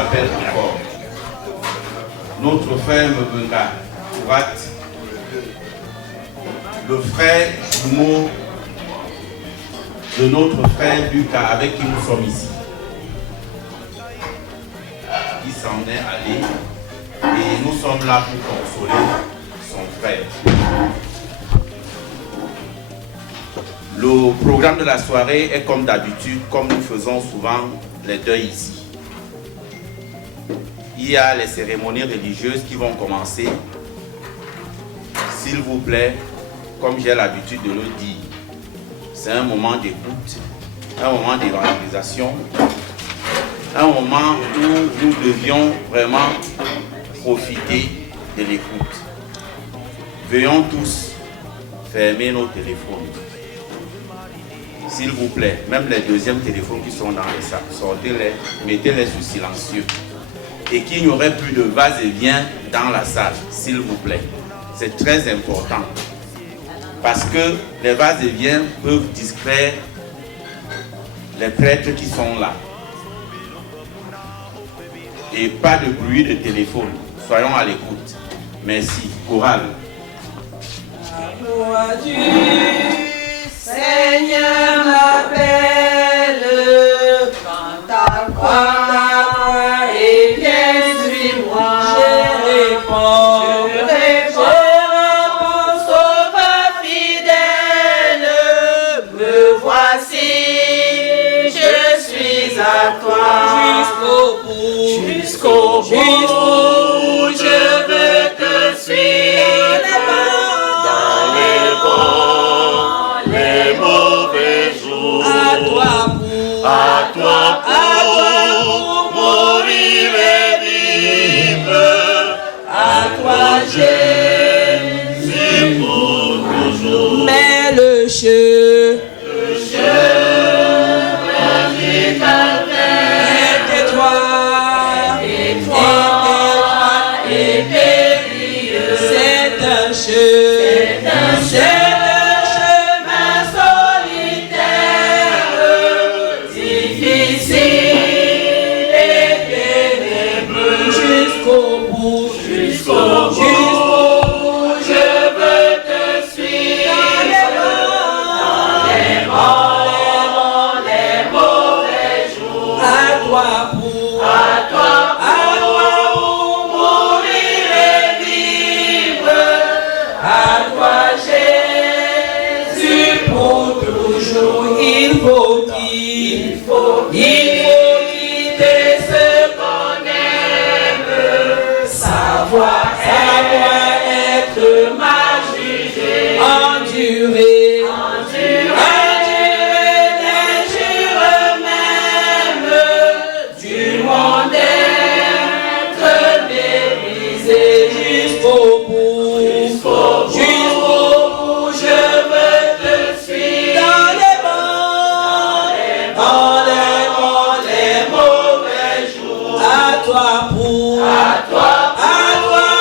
appelle encore. Notre frère Mbenga Kourat, le frère jumeau de notre frère Lucas avec qui nous sommes ici. Il s'en est allé et nous sommes là pour consoler son frère. Le programme de la soirée est comme d'habitude, comme nous faisons souvent les deuils ici. Il y a les cérémonies religieuses qui vont commencer. S'il vous plaît, comme j'ai l'habitude de le dire, c'est un moment d'écoute, un moment d'évangélisation, un moment où nous devions vraiment profiter de l'écoute. Veuillons tous fermer nos téléphones. S'il vous plaît, même les deuxièmes téléphones qui sont dans les sacs, sortez-les, mettez-les sous silencieux. Et qu'il n'y aurait plus de va-et-vient dans la salle, s'il vous plaît. C'est très important. Parce que les va-et-vient peuvent distraire les prêtres qui sont là. Et pas de bruit de téléphone. Soyons à l'écoute. Merci. Chorale. Seigneur m'appelle, quand ta croix et viens suis-moi. Je réponds, sauveur fidèle, me voici, je suis à toi. Jusqu'au bout, je veux te suivre dans les bons, les mauvais jours. À toi pour mourir et vivre. À toi Jésus pour toujours. Mais le chemin du calvaire est étroit et périlleux. C'est un chemin solitaire, difficile et ténébreux. Jusqu'au bout, je veux te suivre. Dans les bons, les mauvais jours. À toi pour mourir et vivre. À toi Jésus pour toujours. Il faut quitter ce qu'on aime. Savoir être mal jugé. Endurer les jours même du monde, être méprisé jusqu'au bout. Je veux te suivre dans les mauvais jours. À toi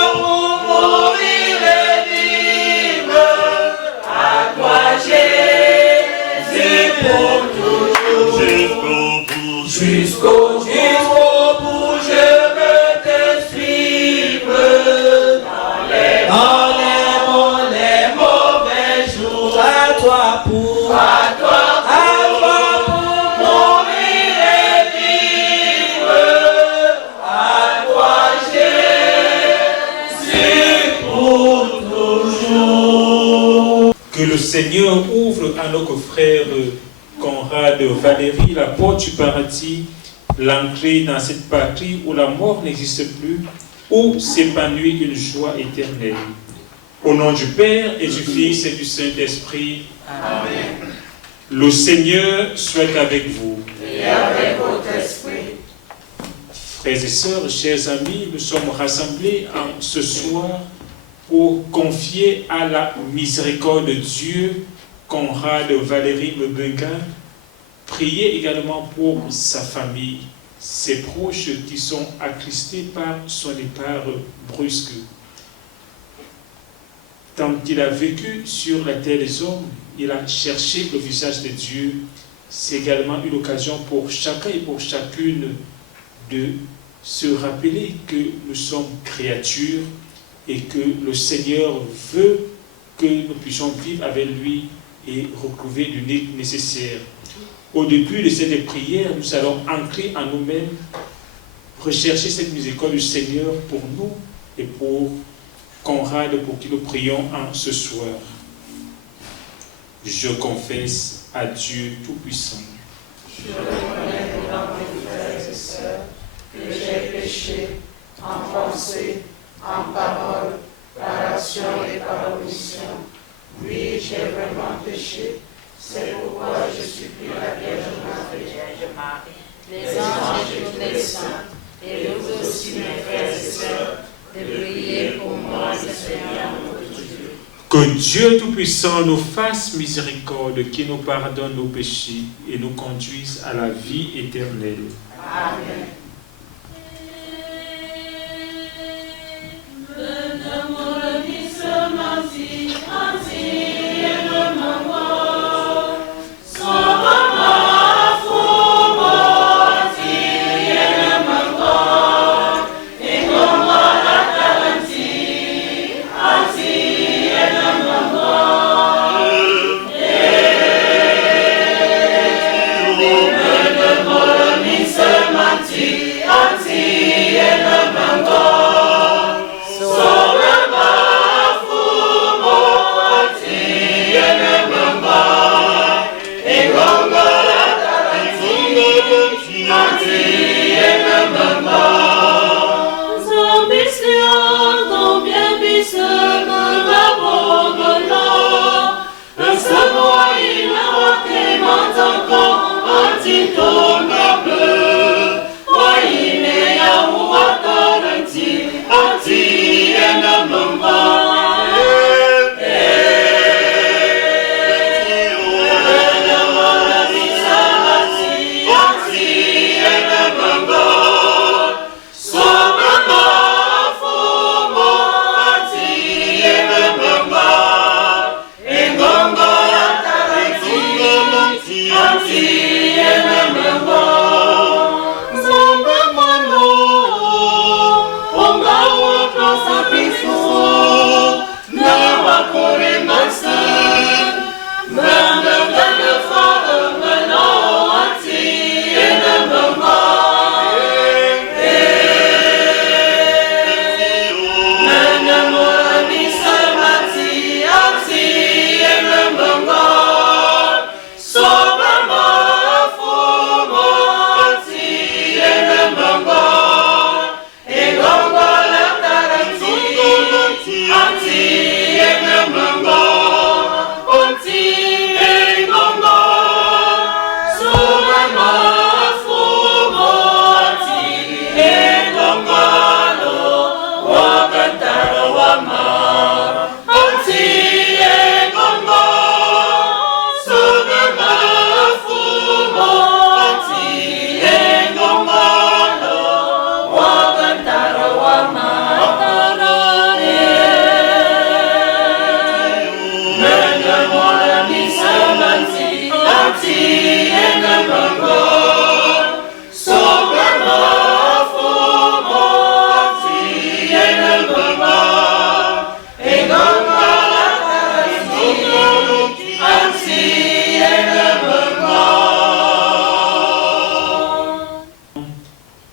pour mourir et vivre. À toi Jésus pour toujours. Jusqu'au bout, je veux te suivre. Dans les bons, les mauvais jours. À toi pour mourir et vivre. À toi Jésus pour toujours. Que le Seigneur ouvre à notre frère Conrad Valérie la porte du paradis, l'ancrer dans cette patrie où la mort n'existe plus, où s'épanouit une joie éternelle. Au nom du Père et du Fils et du Saint-Esprit, Amen. Le Seigneur soit avec vous. Et avec votre esprit. Frères et sœurs, chers amis, nous sommes rassemblés ce soir pour confier à la miséricorde de Dieu Conrad Valérie Mbenga. Priez également pour sa famille, ses proches qui sont attristés par son départ brusque. Tant qu'il a vécu sur la terre des hommes, il a cherché le visage de Dieu. C'est également une occasion pour chacun et pour chacune de se rappeler que nous sommes créatures et que le Seigneur veut que nous puissions vivre avec lui et retrouver l'unique nécessaire. Au début de cette prière, nous allons ancrer en nous-mêmes, rechercher cette miséricorde du Seigneur pour nous et pour Conrad, pour qui nous prions en ce soir. Je confesse à Dieu Tout-Puissant. Je reconnais devant mes frères et sœurs que j'ai péché en pensée, en parole, par action et par omission. Oui, j'ai vraiment péché. C'est pourquoi je supplie la Vierge Marie, les anges et tous les saints, et vous aussi mes frères et sœurs, de prier pour moi, le Seigneur notre Dieu. Que Dieu Tout-Puissant nous fasse miséricorde, qui nous pardonne nos péchés et nous conduise à la vie éternelle. Amen.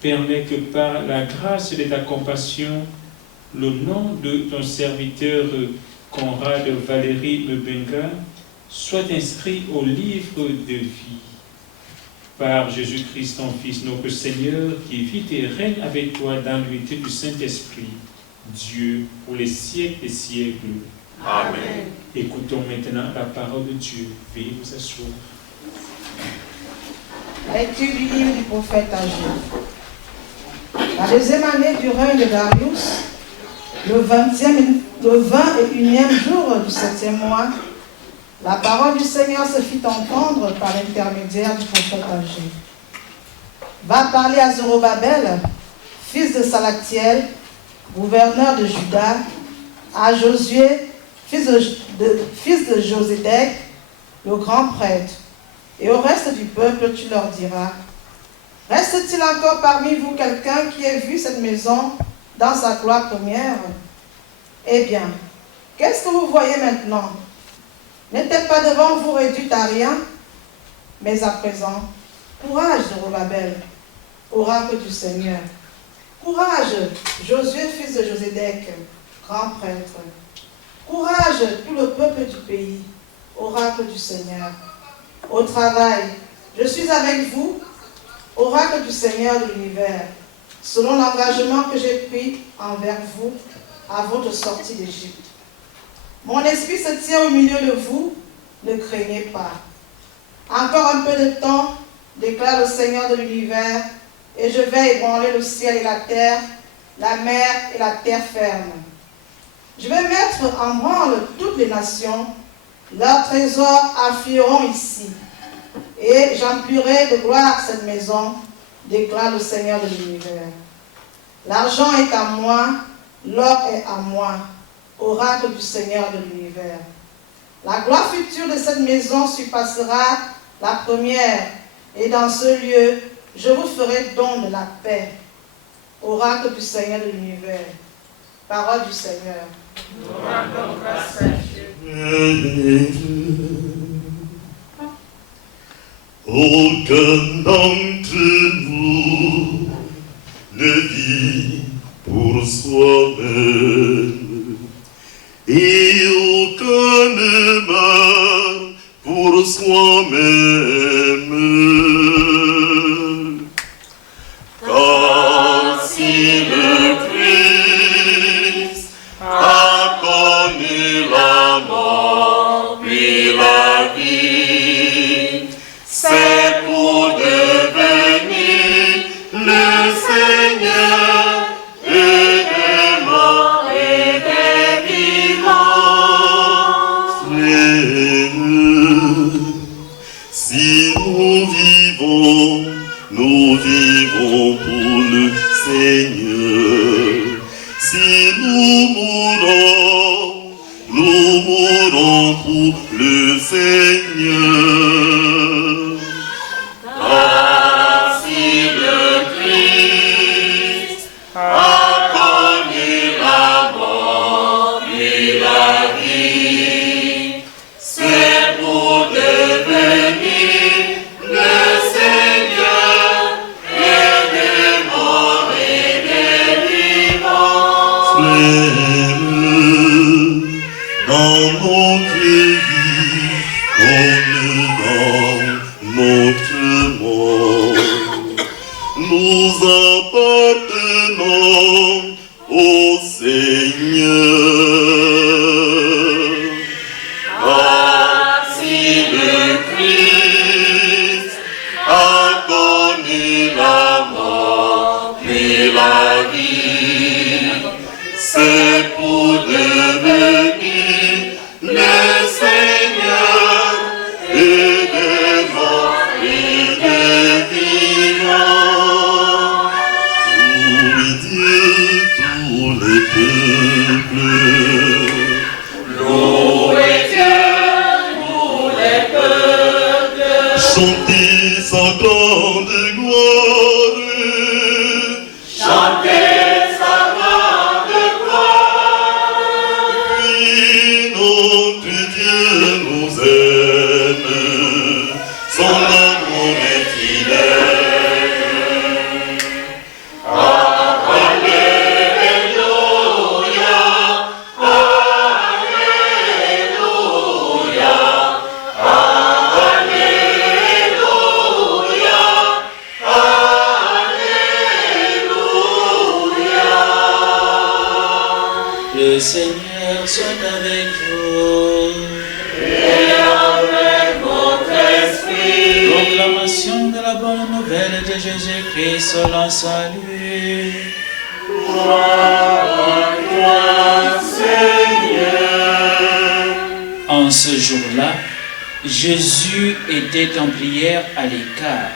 Permets que par la grâce de ta compassion, le nom de ton serviteur Conrad Valérie Mbenga soit inscrit au livre de vie. Par Jésus-Christ, ton Fils, notre Seigneur, qui vit et règne avec toi dans l'unité du Saint-Esprit, Dieu, pour les siècles des siècles. Amen. Écoutons maintenant la parole de Dieu. Veuillez vous asseoir. Lecture du livre du prophète Agé. La deuxième année du règne de Darius, le 21e jour du 7e mois, la parole du Seigneur se fit entendre par l'intermédiaire du prophète Agé. Va parler à Zorobabel, fils de Salatiel, gouverneur de Juda, à Josué, fils de Josédek, le grand prêtre, et au reste du peuple tu leur diras: Reste-t-il encore parmi vous quelqu'un qui ait vu cette maison dans sa gloire première? Eh bien, qu'est-ce que vous voyez maintenant? N'était pas devant vous réduite à rien? Mais à présent, courage, Zorobabel, oracle du Seigneur. Courage, Josué, fils de Josédek, grand prêtre. Courage, tout le peuple du pays, oracle du Seigneur. Au travail, je suis avec vous, oracle du Seigneur de l'univers, selon l'engagement que j'ai pris envers vous à votre sortie d'Égypte. Mon esprit se tient au milieu de vous, ne craignez pas. Encore un peu de temps, déclare le Seigneur de l'univers, et je vais ébranler le ciel et la terre, la mer et la terre ferme. Je vais mettre en branle toutes les nations, leurs trésors afflueront ici, et j'emplirai de gloire cette maison, déclare le Seigneur de l'univers. L'argent est à moi, l'or est à moi, oracle du Seigneur de l'univers. La gloire future de cette maison surpassera la première, et dans ce lieu, je vous ferai don de la paix, oracle du Seigneur de l'univers. Parole du Seigneur. Aucun d'entre nous ne vit pour soi-même, et aucun ne meurt pour soi-même. Car si le Christ a connu la mort puis la vie, c'est pour devenir le Seigneur et des morts et des vivants. Frères, si nous vivons pour le Seigneur. Si nous mourons pour le Seigneur. Ah, si le Christ a connu la mort puis la vie, c'est pour devenir le Seigneur et des morts et des vivants. Frères, dans notre vie, comme dans notre mort, nous appartenons au Seigneur. Ah, si le Christ a connu la mort puis la vie, c'est pour devenir le Seigneur et des morts et des vivants. Louez Dieu tous les peuples. Louez Dieu tous les peuples. Chantez sa grande gloire. Chantez sa grande gloire. Puis notre Dieu nous aime. Son amour est fidèle. Alléluia, Alléluia, Alléluia, Alléluia. Le Seigneur soit avec vous. Et avec votre esprit. Proclamation de la bonne nouvelle de Jésus-Christ selon salut. Gloire à toi, Seigneur. En ce jour-là, Jésus était en prière à l'écart.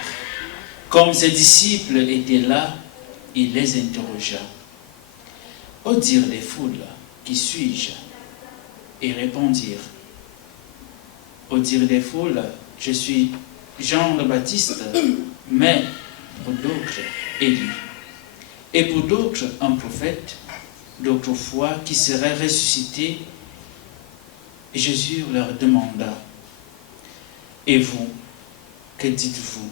Comme ses disciples étaient là, il les interrogea. Au dire des foules, qui suis-je? Ils répondirent. Au dire des foules, je suis Jean le Baptiste, mais pour d'autres Élie, et pour d'autres un prophète d'autrefois qui serait ressuscité. Et Jésus leur demanda, et vous, que dites-vous?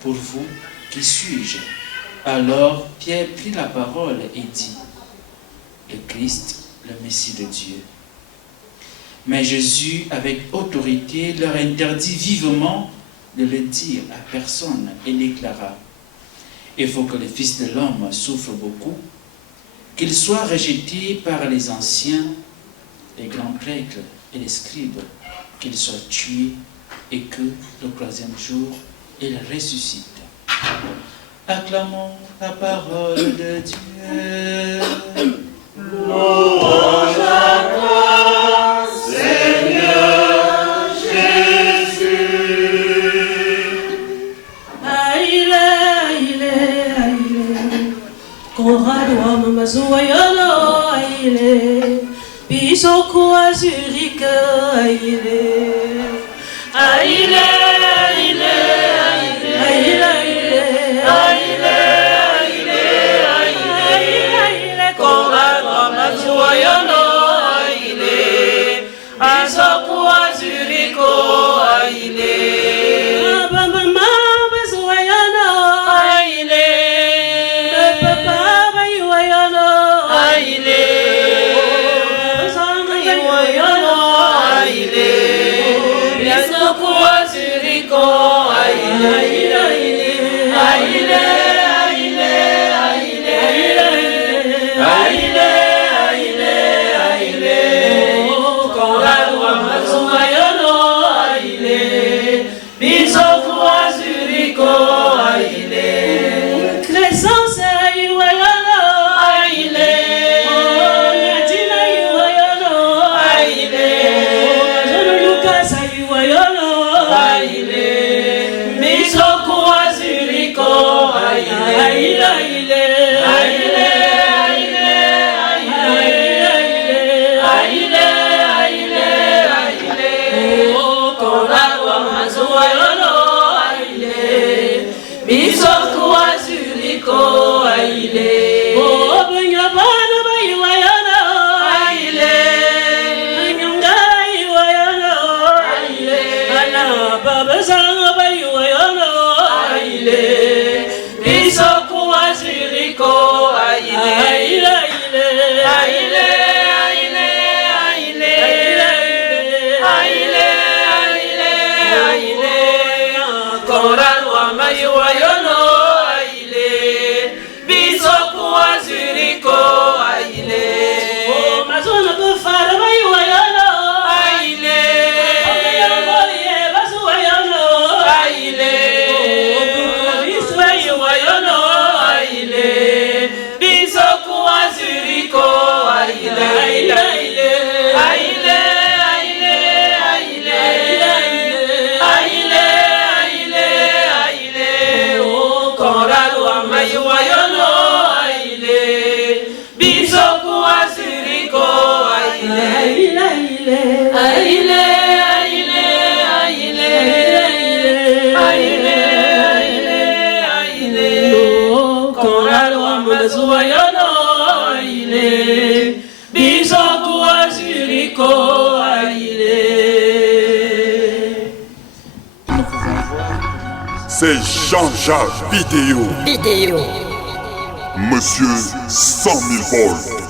Pour vous, qui suis-je? Alors Pierre prit la parole et dit, le Christ, le Messie de Dieu. Mais Jésus, avec autorité, leur interdit vivement de le dire à personne et déclara, il faut que le Fils de l'homme souffre beaucoup, qu'il soit rejeté par les anciens, les grands prêtres et les scribes, qu'il soit tué et que le troisième jour, il ressuscite. Acclamons la parole de Dieu. Louange à toi, Seigneur Jésus. Aïle, Corado Mamazuayano, aïle, Pisoko Azurique, aïle, C'est Jean-Jacques Vidéo. Monsieur 100 000 volts.